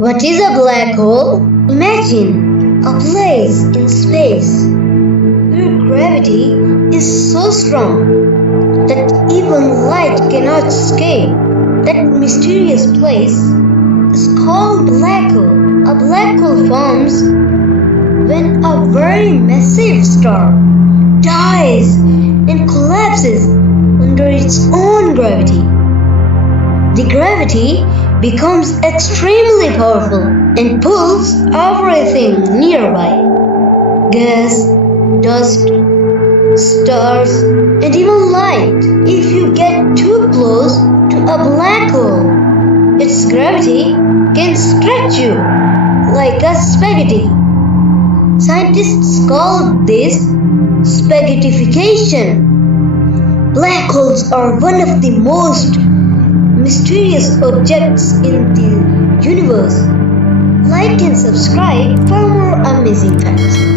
What is a black hole? Imagine a place in space where gravity is so strong that even light cannot escape. That mysterious place is called black hole. A black hole forms when a very massive star dies and collapses under its own gravity. The gravity becomes extremely powerful and pulls everything nearby. Gas, dust, stars, and even light. If you get too close to a black hole, its gravity can stretch you like a spaghetti. Scientists call this spaghettification. Black holes are one of the most mysterious objects in the universe. Like and subscribe for more amazing facts.